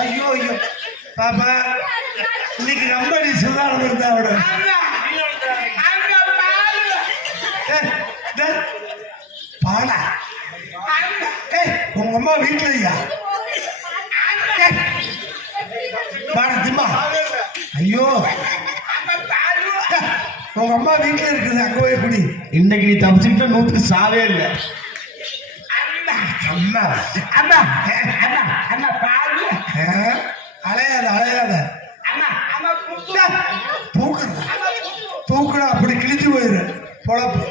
ஐயோ ஐயோ பாப்பா இன்னைக்கு ரொம்ப நீ சுதாரணம் இருந்தா அவட பாடா உங்க அம்மா வீட்டுலயா பாட திம்மா ஐயோ உங்க அம்மா வீட்டுல இருக்குது அங்க போய் குடி இன்னைக்கு நீ தப்பிச்சுக்கிட்ட 100க்கு சாவே இல்லை அம்மா அம்மா அம்மா அம்மா பாரு அலையாத அலையாத அம்மா அம்மா தூக்குறா அப்படி கிழிச்சு போயிரு பொழப்பு